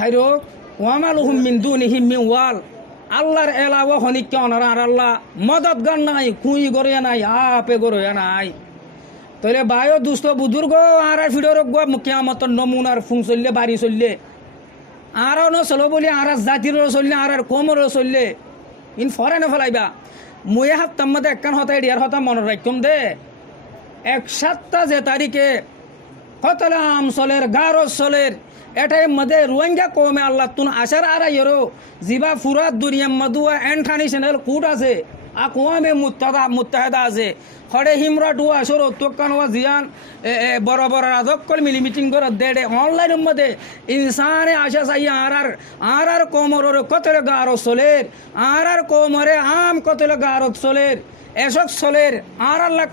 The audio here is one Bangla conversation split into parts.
হাইরো ওয়ামালুহুম মিন দুনিহিম মিন ওয়াল আল্লাহর এলাওয়া হনিকে অনারা আর আল্লাহ মদত গান নাই কুই গড়ে নাই আপে গড়ে নাই তাহলে বায়ো দুস্থ বুজুর্গ আর ফিডর কিয়ামতর নমুনার ফুং চললে বাড়ি চললে আরও ন চলো বলি আর জাতির চললে আর কমর চললে ইন ফরেনে ফেলাইবা মুয়ে হাত্তার মধ্যে একখান হতা এডিয়ার হতা মনে রাখতাম দে 1 যে তারিখে হতলে আমসলের গারসলের এটাই মধ্যে রোহিঙ্গা কমে আল্লাহ তুন আসার আর ইয়েরো জিবা ফুরাত দুনিয়ার মধুয়া ইন্টারন্যাশনাল কোর্ট আছে আকওয়ামে মুত্তাহিদা আছে হরে হিমরা টুয়া সরো তোকানওয়া জিয়ান বড় বড় রাজকল মিলি মিটিং করে দেড়ে অনলাইনের মধ্যে ইনসানে আশা চাই আর কোমরের কতলে গারো চলের আর কোমরে আম কতলে গারো চলের এসব চলের আর আল্লাহ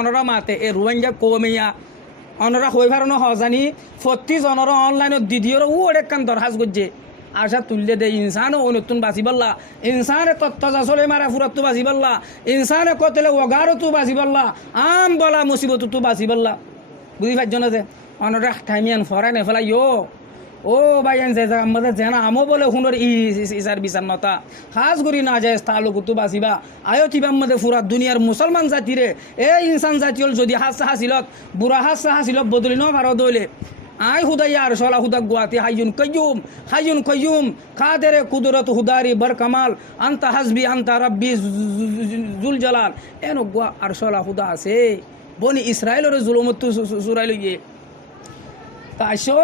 অনরা মাতে এ রোহিঙ্গা কমিয়া অনরা হয়ে ভারণ হজানি 40 জনের অনলাইনত দিদিওর ওড়ে কান দরহাজ করছে আশা তুললে দে ইনসানও নতুন বাঁচি পাল্লা ইনসানে তত্তাজা চলে মারা ফুরাত তো বাঁচি পাল্লা ইনসানে কতলে ওগারও তো বাঁচি পাল্লা আম বলা মুসিবত তো বাঁচি পাল্লা বুঝি পারছ না যে অনরা টাইমিয়ান ফরাই নে ফেলাই ও ভাইয়ান যে আমাদের জেনা আমো বলে হুনর ইসার বিচার নতা খাস করি না যায় তালুক তো বাঁচিবা আয়তিবাম মধ্যে ফুরা দুনিয়ার মুসলমান জাতিরে এই ইনসান জাতির যদি হাসা হাসিলত বুড়া হাসা হাসিলত বদলি ন ভারত হইলে আই হুদাইয়া আর সলা হুদা গুয়াতে হাইয়ুন কয়ুম খাদেরে কুদরত হুদারি বার কামাল আন্তা হাসবি আন্তা রাব্বি জুল জালাল এনো গুয়া আর সলা হুদা আছে বনি ইসরায়েলের জুলুমত সুরাইল ইয়ে তাইসো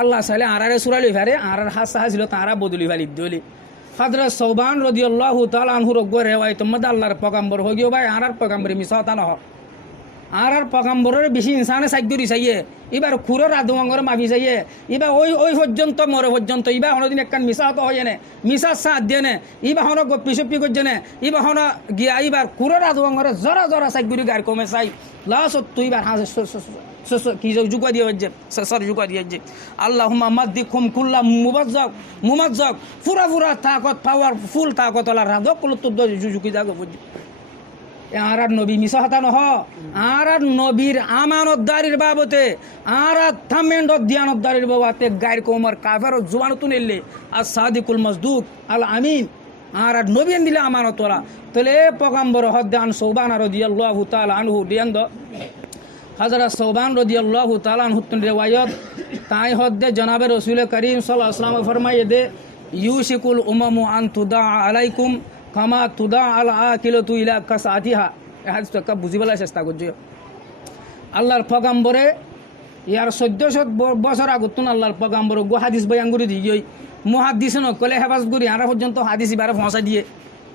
আল্লাহ সালে আরারে সুরাইল ভারে আরার হাসা হাসিল তারা বদলি ভালি দলি হযরত সৌবান রাদিয়াল্লাহু তাআলা আনহু রগরে রেওয়ায়াত মধ্যে আল্লাহর পয়গম্বর হইও ভাই আরার পয়গম্বর মিসাতা না আর পয়গম্বরের বেশি ইনসানে সাইদরি চাইয়ে এবার খুরের আদমঙ্গরে মাফি চাইয়ে এবার ওই পর্যন্ত মরে পর্যন্ত এবার হনদিন একখান মিশা তো হয় নে মিশা সাথ দিয়ে নে এবার হন গপ্পি সপ্পি করছে নে এবার হন গিয়া এবার খুরের আদমঙ্গরে জরা সাইদরি গাড়ি কমে চাই লাস্ট তুই এবার হাসে কি জুকা দিয়ে হচ্ছে সর জুকা দিয়ে হচ্ছে আল্লাহুম্মা মাদ্দিকুম কুল্লা মুমাজ্জাক ফুরা তাকত পাওয়ার ফুল তাকত আলা রাদক কলত জুকি জাগো আর নবী মিশা হতা নহ আর নবীর আমানতদারির বাবতে আর থামেন্ডত দিয়ানতদারির বাবতে গায়ের কোমর কাফের জুবানতু নেলে আর সাদিকুল মসদুক আল আমিন আর নবী দিলে আমানত ওরা তাহলে পয়গম্বর হদ্দান সৌবান রাদিয়াল্লাহু তাআলা আনহু দিয়ান্দ হযরত সৌবান রাদিয়াল্লাহু তাআলা আনহু রিওয়ায়াত তাই হদ্দে জনাবে রাসূল করিম সাল্লাল্লাহু আলাইহি ওয়াসাল্লাম ফরমায়ে দে ইউশিকুল উমামু আন তুদা আলাইকুম কামা তুদা আল আকিলতু ইলা কাসাতিহা এই হাদিসটা বুঝিবলা চেষ্টা করছি আল্লাহর পয়গম্বরে ইয়ার 1400 বছর আগতুন আল্লাহর পয়গম্বর গো হাদিস বয়ান করে দিই মুহাদ্দিস নকলে হেফাজত করি আরা পর্যন্ত হাদিস ইবারে পৌঁছা দিয়ে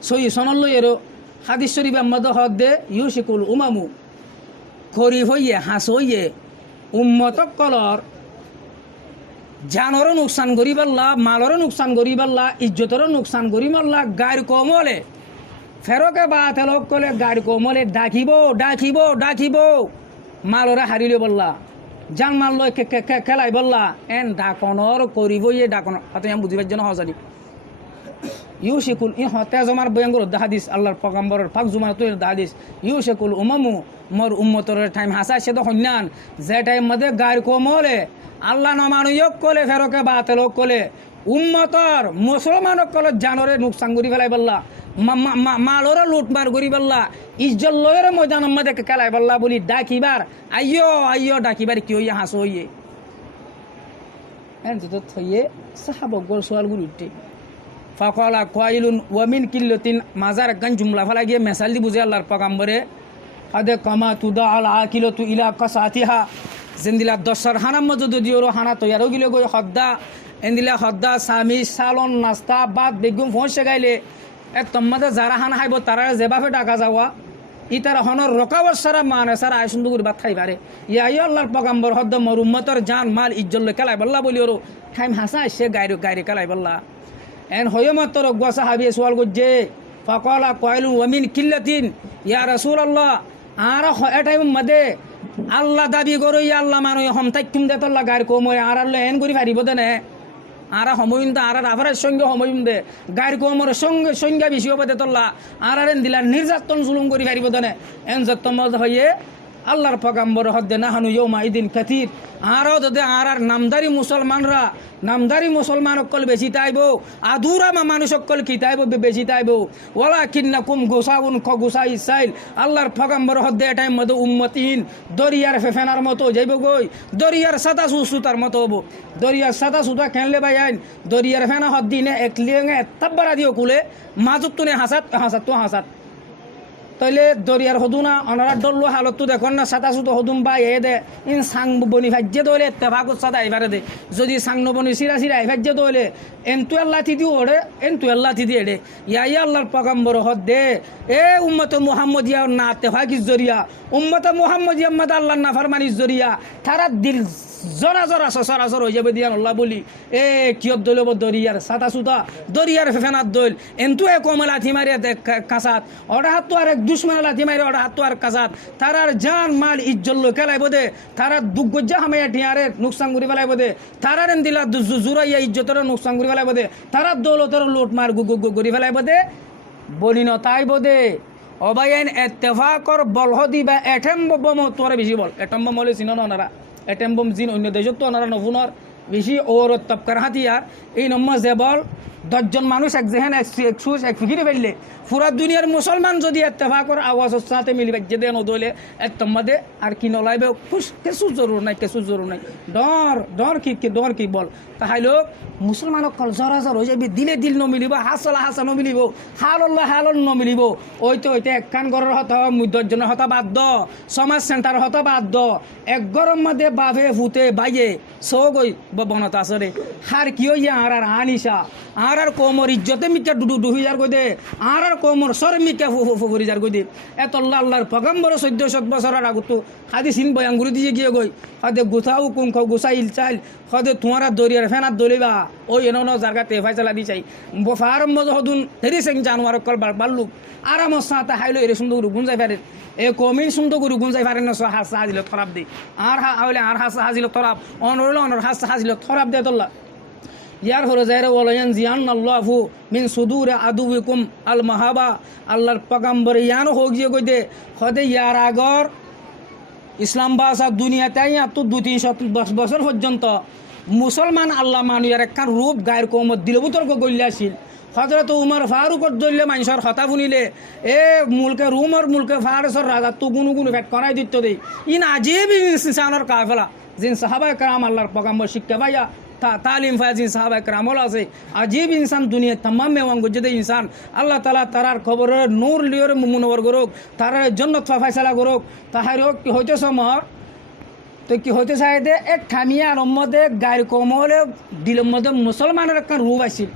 সহি সনল লইয়েরও হাদিস শরীফ মধ্যে হদ্দে ইউশিকুল উমামু খরি হইয়ে হাস হইয়ে উম্মতক কলর জানরও নোকসান করি পাল্লা মালরও নোকসান করি পাল্লা ইজ্জতরও নোকসান করি পাল্লা গাড়ি কমলে ফেরকে বা তেলক কলে গাড়ি কমলে ডাকিব মালরে হারিলে বললা জান মাল লয় খেলাই বললা এন ডাকনর করিব ইয়ে ডাকন হয়তো আমি বুঝিবার জন্য হজানি ইউশিকুল হতে জমার বয়ঙ্গর হাদিস আল্লাহর পয়গম্বরের পাক জুমার তো হাদিস ইউশিকুল উমামু মোর উম্মতর টাইম হাসা সে তো হন্যান যে টাইম মধ্যে গাড়ি কমলে আল্লাহ নমানুয়ক কলে ফেরকে বা তেলক কলে উম্মতর মুসলমানক কলে জানরে নোকসান করি ফেলাই বললা মালরে লুটমার করি বললা ইজ্জত লয়ের ময়দানের মধ্যে খেলাই বললা বলি ডাকিবার আইয়ো ডাকিবার কি হইয়া হাসো হইয়ে এন তো থইয়ে সাহাবগর সোয়ালগুলো উঠে ফাকালা কাইলুন ওয়ামিন কিল্লাতিন মাজার গান জুমলা ফলা গিয়ে মেসাল দি বুঝে আল্লাহর পয়গম্বরে আদে কামা তুদা আল আকিলাতু ইলা কাসাতিহা জিন্দিলা দশর হানাম মজুদ দিওর হানা তৈয়ারও গিলে গই হদ্দা এন্দিলা হদ্দা সামি সালন নাস্তা বাদ বেগুম পৌঁছে গাইলে এ তোমাদের যারা হানা খাইব তারা যেভাবে ডাকা যাওয়া ই তারা হনর রকাবর সারা মানে সারা আয় সুন্দর করে ভাত খাইবারে ইয়া আল্লাহর পয়গম্বর হদ্দ মোর উম্মতর জান মাল ইজ্জত খেলাই বললা বলি ওর টাইম হাসা সে গাইরে খেলাই বললা এন হয়ে মাত্র গোসা হাবিয়ে সোয়াল করছে ফকলা কয়লু ওয়ামিন কিল্লাতিন ইয়া রাসূলুল্লাহ আর এ টাইম মধ্যে আল্লাহ দাবি করো ইয়া আল্লাহ মানো হম তাইকুম দে তোল্লা গাড়ি কময় আর আল্লাহ এন করি পারিব দেনে আর সময়ুন দে আর আফারের সঙ্গে সময়ুন দে গাড়ি কমর সঙ্গে সংজ্ঞা বেশি হবে দে তোল্লা আর এন দিলা নির্যাতন জুলুম করি পারিব দেনে এন যত্তম হয়ে আল্লাহর পয়গম্বর হদ্দে নাহানু ইয়ৌমা ইদিন কাতির আরও যদি আর নামদারি মুসলমানরা নামদারি মুসলমান অকল বেশি তাইব আধুরা মানুষ অকল কি তাইব বেশি তাইব ওলা কিন্না কুম গোসাউন খ গোসা ইসাইল আল্লাহর পয়গম্বর হদ্দে এটাই মতো উম্মতিহীন দরিয়ার ফেফেনার মতো যাইব গই দরিয়ার সাদা সুতার মতো হবো দরিয়ার সাদা সুতা খেললে ভাই আইন দরিয়ার ফেনা হদ্দিনে একলিয়ে এত্তাব্বারা দিও কুলে মাজুত তুনে হাসাত তো হাসাত তাইলে দরিয়ার হদুনা অনারা ডল্লো হালত দেখুন না সাতা সুতো হদুম বা এ দে ইন সাং বনি ভাজ্যে দইলে তেভাগত সাদা এবারে দে যদি সাং নবনি সিরা সিরা ভাজ্যে দইলে এন্তুয়ার লাথি দিও ওড়ে এন্তুয়ার লাথি দিয়ে এডে ইয়া আল্লাহর পয়গম্বর হদ দে এ উম্মত মুহাম্মদিয়া না তেভাগিস জরিয়া উম্মত মুহাম্মদিয়া উম্মত আল্লাহর নাফরমানিস জরিয়া তারা দিল জরা জরা সরাসর হয়ে যাবে দিয়ান আল্লাহ বলি এ কিয়ত দইলব দরিয়ার সাতা সুতা দরিয়ার ফেফেনার দইল এন্তু এ কমে লাথি মারিয়া কাঁচাত ওটা হাত তো আর এক দুশ্মন লাথি মারি ওটা হাত তো আর কাঁচাত তারার জান মাল ইজ্জল খেলাইব দে তারা দুগ্গজ্জা হামাইয়া টিয়ারে নুকসান করি ফেলাইব দে তারার দিলা জুরাইয়া ইজ্জতের নুকসান করি ফেলাইব দে তারার দৌলতের লোট মার করি ফেলাইব দে বলি ন তাই বোধে অবায়ন এতেফাকর বলহদি বা এঠেম বম তোরে বেশি বল এটম বম হলে চিন ওনারা এটেম বম জিন অন্য দেশত তো ওনারা নফুনর বেশি ওর তপকার হাতিয়ার এই নম্বর যে বল 10 জন মানুষ এক যেহেন এক ফিকিরে ফেললে পুরা দুনিয়ার মুসলমান যদি এতেফাকর আওয়াজের সাথে মিলিবে যে দেন দলে এতম্মাদে আর কি নলাইবে কিছু জরুর নাই ডর কি বল তাহাইলো মুসলমানক কল জরা জর হয়ে যাবে দিলে দিল নমিলিব হাসলা হাসা নমিলিব হালন নমিলিব ওইতে একখান ঘরের হতা 10 জনের হতা বাদ দ সমাজ সেন্টার হতা বাদ দ এক গরম মধ্যে বাভে ফুতে বাইয়ে সগই বনতা আসরে হার কি হইয়া আর আনিসা আর কোমর ইজ্জতে মিকা ডুহি যার কই দে আর কোমর সর মিকা ফুফুরি যার কই দে এত আল্লাহর পয়গম্বর 1400 বছরের আগত হাদি সিন বয়াঙ্গুরি দিয়ে গিয়ে গই হাদে গুছাও কুম খাও গুছাইল চাইল হাদে তোমারা দরিয়ার ফেনাত দলিবা ওই এনো জায়গাতে ফাইসালা দি চাই ফারম মজ হদুন হেরি সেং জানোয়ার কল বাল্লুক আরাম সাতা হাইলো এরে সুন্দর গুঞ্জাই পারে এ কমিন সুন্দর গুরু গুঞ্জাই পারে না হাসা হাজিল থরাপ দে আর হাওলে আর হাসা হাজিল থরাপ অনর হাসা হাজিল থরাপ দে তোল্লা ইয়ার হরে যাইরে ওলায়ান জিয়ান আল্লাহু মিন সুদুরে আদুবিকুম আল মাহাবা আল্লাহর পয়গম্বর ইয়ানো হোক যে কই দে হদে ইয়ার আগর ইসলাম ভাষা দুনিয়াতে তো 200-310 বছর পর্যন্ত মুসলমান আল্লাহ মানিয়ার একখান রূপ গায়ের কমত দিল বুতর্ক গল্যাছিল হজরত উমর ফারুকর দল্লে মানুষের হতা শুনিলে এ মুলকে ফারসর রাজা তো গুনু ফেট করাই দিত দেই ইন আজিব ইনসানের কাফেলা জিন সাহাবা کرام আল্লাহর পয়গম্বর শিক্ষা পাইয়া तालीम फाजिन साहबा करामल আছে अजीब इंसान दुनिया तमाम में वांगो जदे इंसान अल्लाह ताला तारार खबर नूर लियोर मुनवर गरोक तारार जन्नत फैसला गरोक ताहार কি হইতে সমর তো কি হইতে চাইদে এক থামিয়ার মধ্যে গায়ের কমলে দিলের মধ্যে মুসলমানের একটা রূপ আছিল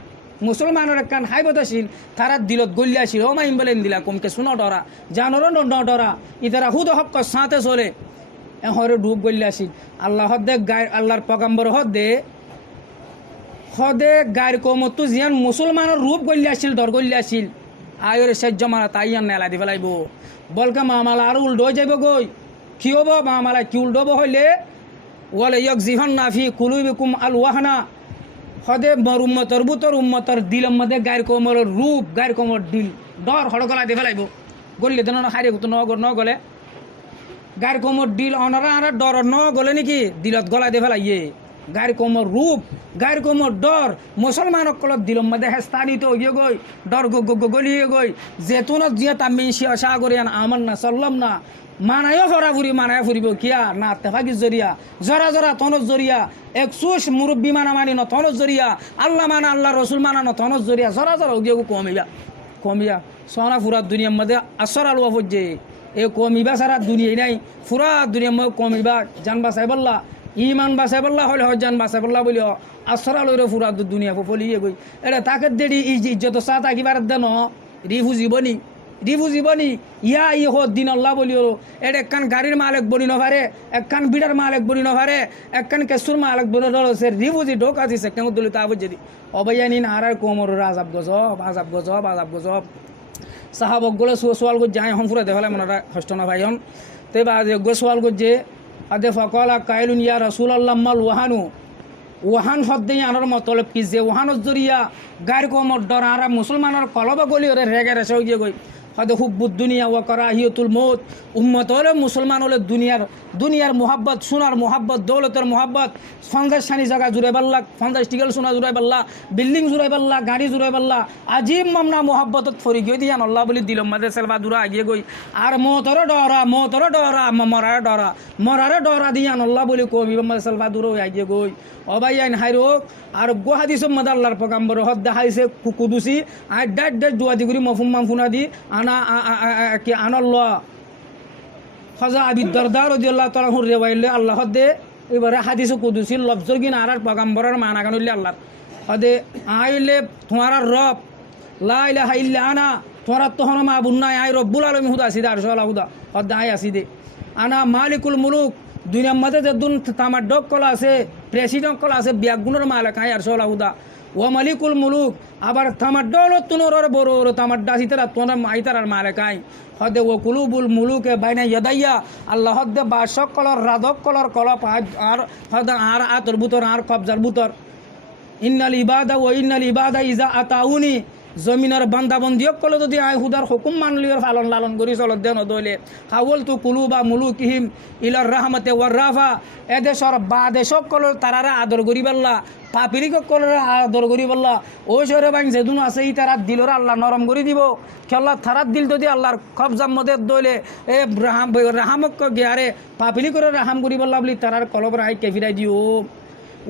মুসলমানের একটা হাইবত আছিল তারা দিলত গল্লি আছিল ও মাইম বলেন দিলা কমকে শুনো ডরা জানোর ন ডরা ইতারা হুদ হক সাথে চলে হরে রূপ গল্লি আছিল আল্লাহ হদে আল্লাহর পয়গম্বর হদে গায়ের কমতো জিয়ান মুসলমানের রূপ গল্লিয়াছিল দর গল্লিয়াছিল আয়রে সহ্য মারা তাই আর নেলা দি ফেলাইব বলকে মামালা আর উল্টো হয়ে যাইব গই কি হব মামালা কি উল্টো হইলে ওয়ালে ইয়ক জিহান নাফি কুলুবিকুম আল ওয়াহনা হদে মর উম্মতর দিলের মধ্যে গায়ের কোমর রূপ গায়ের কোমর দিল ডর হড়গলা দি ফেলাইব গল্লি দেন হারিয়ে গুতো ন গলে গায়ের কোমর দিল অনারা আর ডর ন গলে নাকি দিলত গলা দি ফেলাইয়ে গায়ের কোমর রূপ গায়ের কোমর ডর মুসলমান অকলত দিলম মধ্যে হেস্তানিত হয়ে গই ডর গলিয়ে গই যেতুনত জিয়া তামি শিয়া করিয়ান আমার না চললাম না মানায়ও মানায় ফুরিব কিয়া না তেফাকির জরিয়া জরা তনজ জরিয়া একচুষ মুরব্বী মানি ন তনজ জরিয়া আল্লাহ মানা আল্লাহ রসুল মানা ন তনজ জরিয়া জরা গিয়ে কমিয়া সোনা ফুরা দুনিয়ার মধ্যে আসর আলুয়া পড়ছে এ কমিবা সারা দুনিয়াই নাই ফুরা দুনিয়ার মধ্যে কমিবা জানবা সাহেবাল্লাহ ইমান বাসাই বললা হলে হজান বাসাই বললা বলি আসরা লইরে ফুরা দুনিয়া ফলিয়ে গই এটা তাকে দেরি ইজ্জত চা তাকিবার দেন রিফু জীবনী ইয়া ই দিন আল্লাহ বলিও এটা একখান গাড়ির মালিক বলি নভারে একখান বিড়ার মালিক বলি নভারে একখান কেসুর মালিক বলি নছে রিফুজি ঢোকা দিছে কেমন দলি তা বুঝে দি অবয়ানি আর কোমর আজাব গজব সাহাবক গলে সোয়াল গো যাই হম ফুরা দেখালে মনে হষ্ট না ভাই হন তো গো সোয়াল গো যে আদে ফকলা কাইলুন ইয়া রাসূলুল্লাহ মাল ওহান হদ্দে আনার মতলব কি যে ওহানত জরিয়া গায়ের কোমর ডর আর মুসলমানের কলবা গলি ওরে রেগে রেসে গিয়ে গই হয়তো হুব্বুদ দুনিয়া ওয়া কারাহিয়াতুল মৌত। উম্মত হলে মুসলমান হলে দুনিয়ার মোহাব্বত, সোনার মোহাব্বত, দৌলতের মোহাব্বত, 50 জায়গা জুড়ে পাল্লা, 50 টিকেল সোনা জুড়ে পাল্লা, বিল্ডিং জুড়ে পাল্লা, গাড়ি জুড়ে পাল্লা, আজিব মামনা মোহাব্বতত ফরি গিয়ে দিয়ান আল্লাহ বলি দিলম মাঝে সেলবা দূরা আগিয়ে গই। আর মতরে ডরা মরারে ডরা দিয়ান আল্লাহ বলি কবি মাঝে সেলবা দূরা আগিয়ে গই। অবাই আইন হাইরোক আর গুহাদিস মাদা আল্লাহর পয়গম্বর হদ দেখাইছে কুকুদুসি আই ডাইট দুয়াদি করি মফুম মামফুনা দি কি আনাল্লাহ খাজা আবি দরদা রাদিয়াল্লাহু তাআলা হুর রেওয়াইলে আল্লাহ হদে এবারে হাদিস কুদুসি লফজর গিন আর পয়গম্বরের মানা গানুল্লাহ আল্লাহ হদে আইলে তোমার রব লা ইলাহা ইল্লা আনা তোমার তহন মাবুদ নাই আই রব্বুল আলামিন হুদা সিদা আরশাল হুদা হদ আই আসিদে আনা মালিকুল মুলুক। দুনিয়ার মাঝে যে তামার ডক কলা আছে, প্রেসিডেন্ট কলা আছে, ব্যাগুনের মালিক আই আরশাল হুদা ও মালিকুল মুলুক। আবার তামার ডলত তুনোর বড় তামার ডাসি তারা তোমার আইতারার মালিক আই হদে ও কুলুবুল মুলুকে বাইনা ইয়াদাইয়া আল্লাহ হদে বাসক কলর রাধক কলর কলপ আর হদে আর আতর বুতর আর কবজার বুতর। ইন্নাল ইবাদা ইজা আতাউনি জমিনের বান্দাবন্দিয়ক কলে যদি আই হুদার হুকুম মানলিয়র ফালন লালন করি চলত দেন দলে হাওল তু কুলুবা মুলুকিহিম ইলার রাহমাতে ওয়ার রাফা। এদেশর বাদেশক কলর তারারা আদর করি পাল্লা, পাপিরিক কলর আদর করি পাল্লা। ওই শহরে বাইন যেদুন আছে ই তারা দিলর আল্লাহ নরম করে দিব। খেলা থারাত দিল যদি আল্লাহর খবজাম মদের দলে এ রাহামক গিয়ারে পাপিলি করে রাহাম করি পাল্লা বলি তারার কলবর আই কেফিরাই দিও।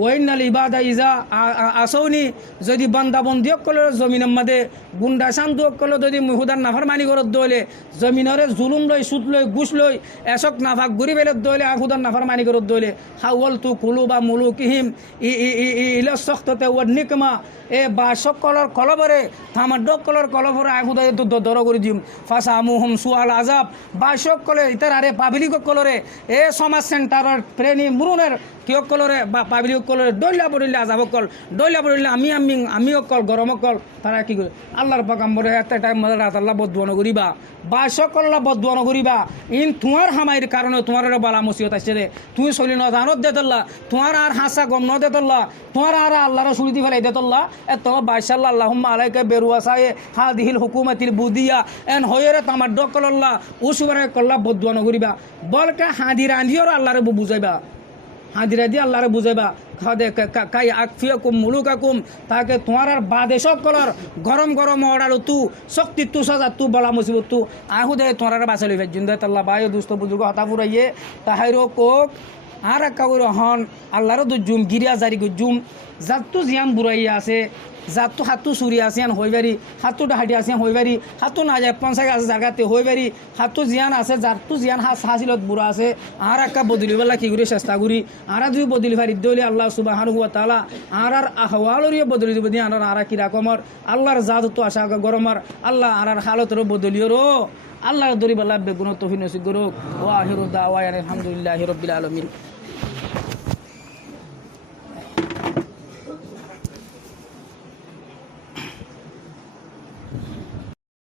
ওয়াইনাল ইবাদা ইজা আসৌনি যদি বান্দাবন্দি অকলের জমিনের মাঝে গুন্ডা শান্তু অকল যদি মুহুদার নাফারমানি করত দইলে জমিনরে জুলুম লই সুদ লই ঘুষ লই এসক নাফাক ঘুরি বেলে দইলে আহুদার নাফারমানি করত দইলে হাওয়াল তু কুলুবা মুলুকিহিম ইলা সখততে ওয়া নিকমা। এ বাসক কলর কলবরে থামার ডক কলর কলবরে আহুদা দর করে দিম ফাসামুহুম সুআল আযাব। বাসক কলে ইতার আরে পাবলিক কলরে এ সমাজ সেন্টারের প্রেনি মুরুনের কিয় কলরে বা পাবলিক কলরে দইলা পড়িলে আযাব কল দইলা পড়িলে আমি অকল গরম অকল তারা কি করে আল্লাহর পয়গম্বরে একটা টাইম মধ্যে রাত আল্লাহ বদুয়া করিবা বাসক কল্লা বদুয়া করিবা। ইন তোমার হামাইর কারণে তোমার বালা মুসিবত আসছে রে তুমি চলি ন জানত দে তোল্লা তোমার আর হাসা গম ন দে তোল্লা তোমার আর আল্লাহর সুরিদি ফেলাই দে তোল্লা এ তোমার বাইশাল্লাহ আল্লাহুম্মা আলাইকা বেরুয়াসায়ে হাদিহিল হুকুমাতিল বুদিয়া এন হয়েরে তামার ডক কল্লা উসুবারে কল্লা বদুয়া করিবা বলকে হাদির আন্ধিওর আল্লাহরে বুঝাইবা হাদিরা দিয়ে আল্লাহরে বুঝাইবা খাদে কাই আকফিয়াকুম মুলুকাকুম তাকে তোমার আর বাদেশক কলর গরম গরম অর্ডার তু শক্তি তু সাজা তু বলা মুসিবত তু আহু দে তোমার বাঁচালি জিন্দা তাল্লা বাই দুস্থ বুজুর্গ হতা ফুরাইয়ে তাহাইরো কোক আর এক কাগর হন আল্লাহরও দু জুম গিরিয়া জারি জুম জাতু জিয়াম বুড়াইয়া আছে জাতু হাতু চুরি আসিয়ান হইবারি হাতু ডাহাটি আসিয়ান হইবারি হাতু না যায় 50 আছে জায়গাতে হইবারি হাতু জিয়ান আছে জাতু জিয়ান হাসিলত বুড়া আছে আর একটা বদলিবেলা কি করে চেষ্টা করি আর দুই বদলি ফারি দলি আল্লাহ সুবহানাহু ওয়া তাআলা আর আহওয়ালরিয়ে বদলি দিব দিয়ে আর কি রকমর আল্লাহর জাত তো আশা গরমর আল্লাহ আর হালতর বদলিও আল্লাহ দরিবাল্লাহ বেগুন তৌফিক নসিব করুক ওয়া আখিরু দাওয়ানা আলহামদুলিল্লাহি রাব্বিল আলামিন।